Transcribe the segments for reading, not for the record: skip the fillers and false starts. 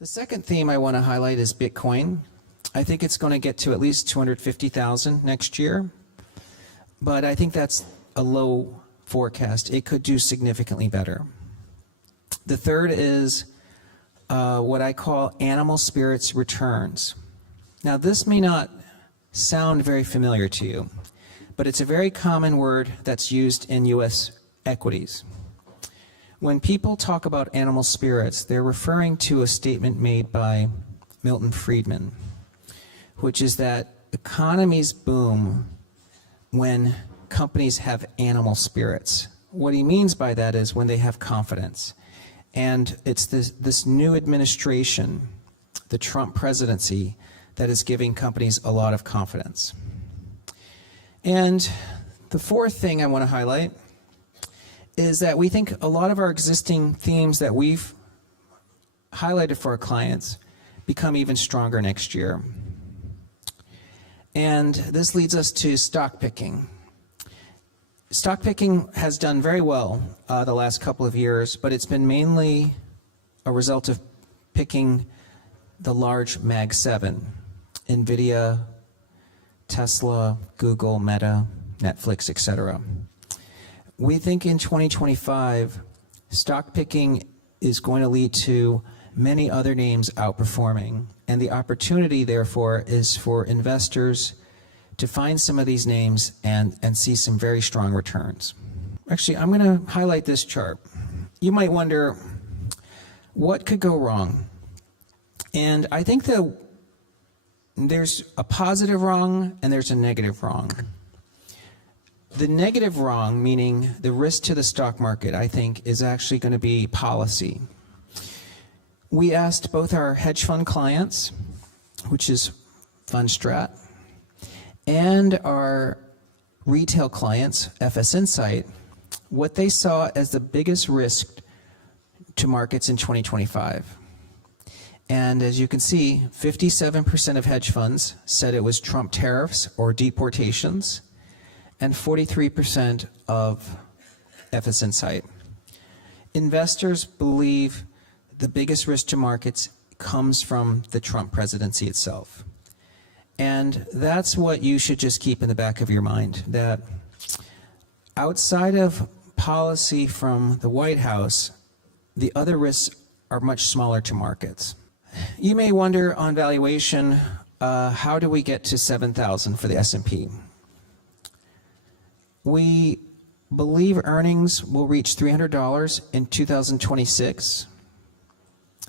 The second theme I want to highlight is Bitcoin. I think it's going to get to at least 250,000 next year, but I think that's a low forecast. It could do significantly better. The third is what I call animal spirits returns. Now, this may not sound very familiar to you, but it's a very common word that's used in U.S. equities. When people talk about animal spirits, they're referring to a statement made by Milton Friedman, which is that economies boom when companies have animal spirits. What he means by that is when they have confidence. And it's this new administration, the Trump presidency, that is giving companies a lot of confidence. And the fourth thing I want to highlight is that we think a lot of our existing themes that we've highlighted for our clients become even stronger next year. And this leads us to stock picking. Stock picking has done very well the last couple of years, but it's been mainly a result of picking the large Mag 7, NVIDIA, Tesla, Google, Meta, Netflix, etc. We think in 2025, stock picking is going to lead to many other names outperforming. And the opportunity, therefore, is for investors to find some of these names and see some very strong returns. Actually, I'm going to highlight this chart. You might wonder, what could go wrong? And I think that there's a positive wrong and there's a negative wrong. The negative wrong, meaning the risk to the stock market, I think, is actually going to be policy. We asked both our hedge fund clients, which is Fundstrat, and our retail clients, FS Insight, what they saw as the biggest risk to markets in 2025. And as you can see, 57% of hedge funds said it was Trump tariffs or deportations, and 43% of FS Insight. Investors believe the biggest risk to markets comes from the Trump presidency itself. And that's what you should just keep in the back of your mind, that outside of policy from the White House, the other risks are much smaller to markets. You may wonder on valuation, how do we get to 7,000 for the S&P? We believe earnings will reach $300 in 2026.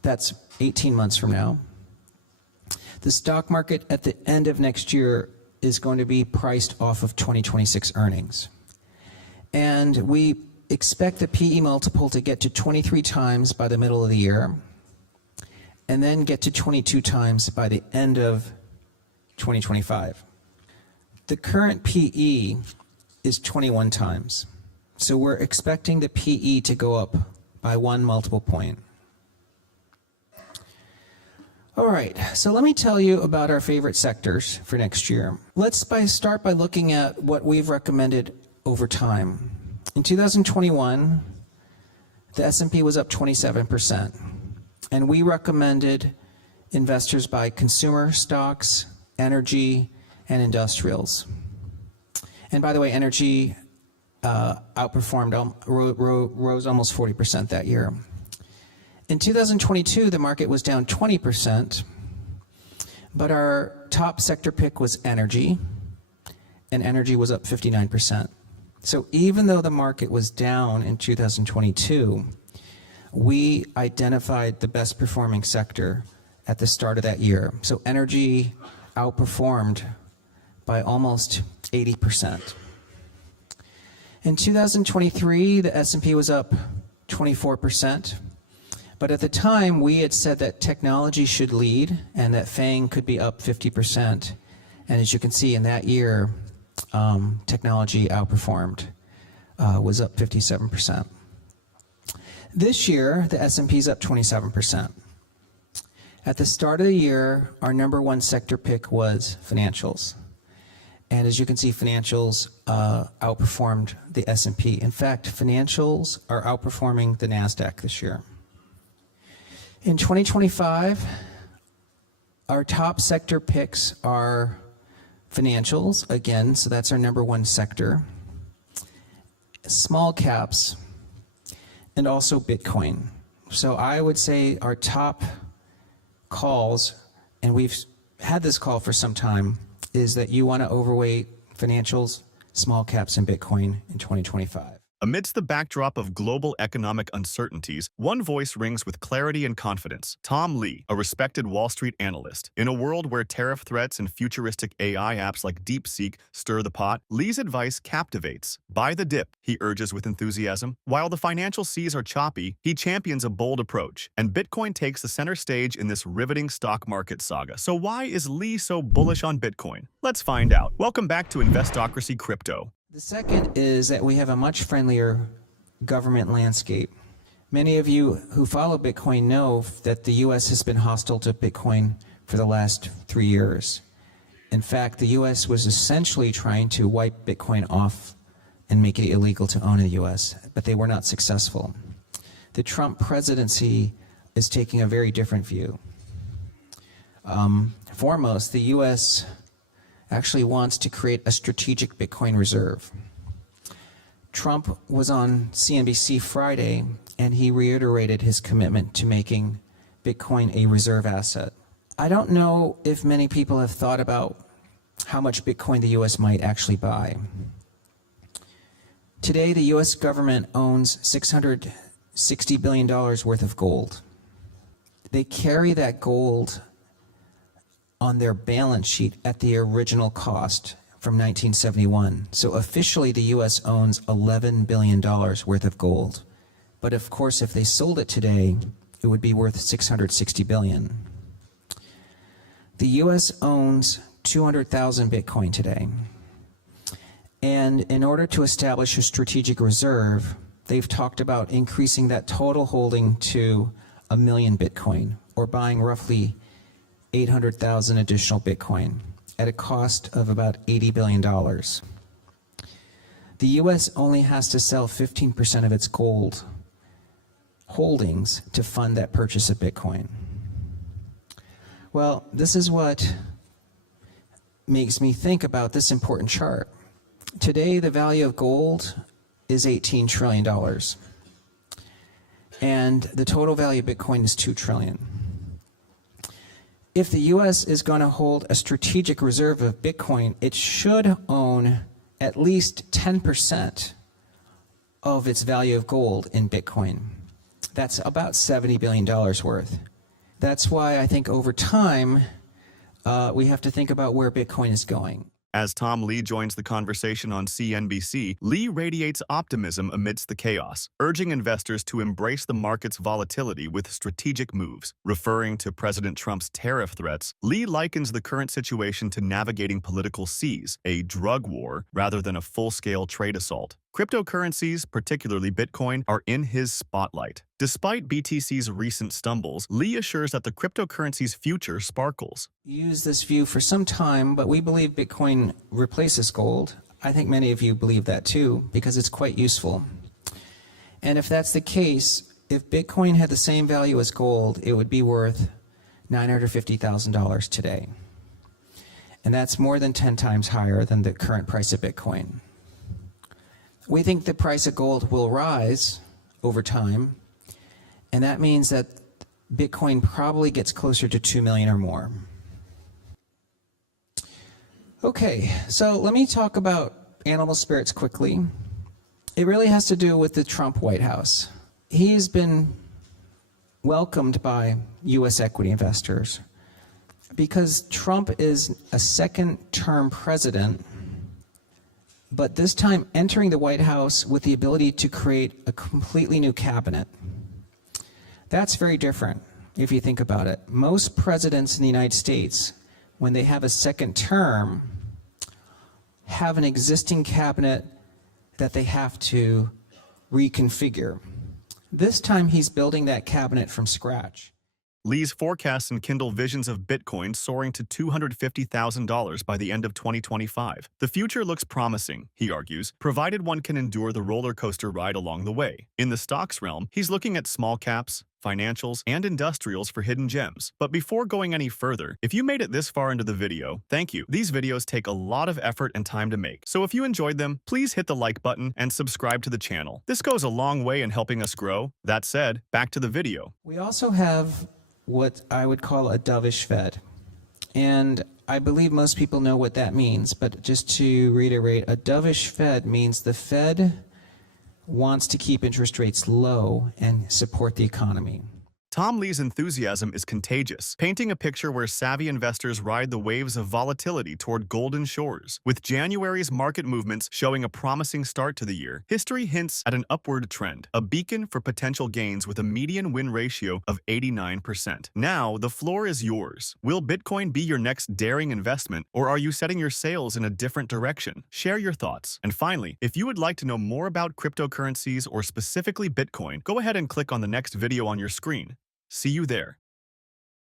That's 18 months from now. The stock market at the end of next year is going to be priced off of 2026 earnings. And we expect the PE multiple to get to 23 times by the middle of the year, and then get to 22 times by the end of 2025. The current PE is 21 times. So we're expecting the PE to go up by 1 multiple point. All right, so let me tell you about our favorite sectors for next year. Let's start by looking at what we've recommended over time. In 2021, the S&P was up 27%, and we recommended investors buy consumer stocks, energy, and industrials. And by the way, energy outperformed, rose almost 40% that year. In 2022, the market was down 20%, but our top sector pick was energy, and energy was up 59%. So even though the market was down in 2022, we identified the best performing sector at the start of that year. So energy outperformed by almost 80%. In 2023, the S&P was up 24%. But at the time, we had said that technology should lead and that FANG could be up 50%. And as you can see, in that year, technology outperformed, was up 57%. This year, the S&P is up 27%. At the start of the year, our number one sector pick was financials. And as you can see, financials outperformed the S&P. In fact, financials are outperforming the NASDAQ this year. In 2025, our top sector picks are financials, again, so that's our number one sector, small caps, and also Bitcoin. So I would say our top calls, and we've had this call for some time, is that you want to overweight financials, small caps, and Bitcoin in 2025. Amidst the backdrop of global economic uncertainties, one voice rings with clarity and confidence. Tom Lee, a respected Wall Street analyst. In a world where tariff threats and futuristic AI apps like DeepSeek stir the pot, Lee's advice captivates. Buy the dip, he urges with enthusiasm. While the financial seas are choppy, he champions a bold approach, and Bitcoin takes the center stage in this riveting stock market saga. So why is Lee so bullish on Bitcoin? Let's find out. Welcome back to Investocracy Crypto. The second is that we have a much friendlier government landscape. Many of you who follow Bitcoin know that the US has been hostile to Bitcoin for the last 3 years. In fact, the US was essentially trying to wipe Bitcoin off and make it illegal to own in the US, but they were not successful. The Trump presidency is taking a very different view. Foremost, the US actually wants to create a strategic Bitcoin reserve. Trump was on CNBC Friday, and he reiterated his commitment to making Bitcoin a reserve asset. I don't know if many people have thought about how much Bitcoin the US might actually buy. Today, the US government owns $660 billion worth of gold. They carry that gold on their balance sheet at the original cost from 1971. So officially the US owns $11 billion worth of gold. But of course, if they sold it today, it would be worth $660 billion. The US owns 200,000 Bitcoin today. And in order to establish a strategic reserve, they've talked about increasing that total holding to 1 million Bitcoin, or buying roughly 800,000 additional Bitcoin at a cost of about $80 billion. The US only has to sell 15% of its gold holdings to fund that purchase of Bitcoin. Well, this is what makes me think about this important chart. Today, the value of gold is $18 trillion. And the total value of Bitcoin is $2 trillion. If the US is going to hold a strategic reserve of Bitcoin, it should own at least 10% of its value of gold in Bitcoin. That's about $70 billion worth. That's why I think over time, we have to think about where Bitcoin is going. As Tom Lee joins the conversation on CNBC, Lee radiates optimism amidst the chaos, urging investors to embrace the market's volatility with strategic moves. Referring to President Trump's tariff threats, Lee likens the current situation to navigating political seas, a drug war, rather than a full-scale trade assault. Cryptocurrencies, particularly Bitcoin, are in his spotlight. Despite BTC's recent stumbles, Lee assures that the cryptocurrency's future sparkles. Use this view for some time, but we believe Bitcoin replaces gold. I think many of you believe that too, because it's quite useful. And if that's the case, if Bitcoin had the same value as gold, it would be worth $950,000 today. And that's more than 10 times higher than the current price of Bitcoin. We think the price of gold will rise over time, and that means that Bitcoin probably gets closer to 2 million or more. Okay, so let me talk about animal spirits quickly. It really has to do with the Trump White House. He's been welcomed by US equity investors because Trump is a second-term president, but this time entering the White House with the ability to create a completely new cabinet. That's very different if you think about it. Most presidents in the United States, when they have a second term, have an existing cabinet that they have to reconfigure. This time he's building that cabinet from scratch. Lee's forecasts enkindle visions of Bitcoin soaring to $250,000 by the end of 2025. The future looks promising, he argues, provided one can endure the roller coaster ride along the way. In the stocks realm, he's looking at small caps, financials, and industrials for hidden gems. But before going any further, if you made it this far into the video, thank you. These videos take a lot of effort and time to make. So if you enjoyed them, please hit the like button and subscribe to the channel. This goes a long way in helping us grow. That said, back to the video. We also have what I would call a dovish Fed. And I believe most people know what that means, but just to reiterate, a dovish Fed means the Fed wants to keep interest rates low and support the economy. Tom Lee's enthusiasm is contagious, painting a picture where savvy investors ride the waves of volatility toward golden shores. With January's market movements showing a promising start to the year, history hints at an upward trend, a beacon for potential gains with a median win ratio of 89%. Now, the floor is yours. Will Bitcoin be your next daring investment, or are you setting your sails in a different direction? Share your thoughts. And finally, if you would like to know more about cryptocurrencies or specifically Bitcoin, go ahead and click on the next video on your screen. See you there.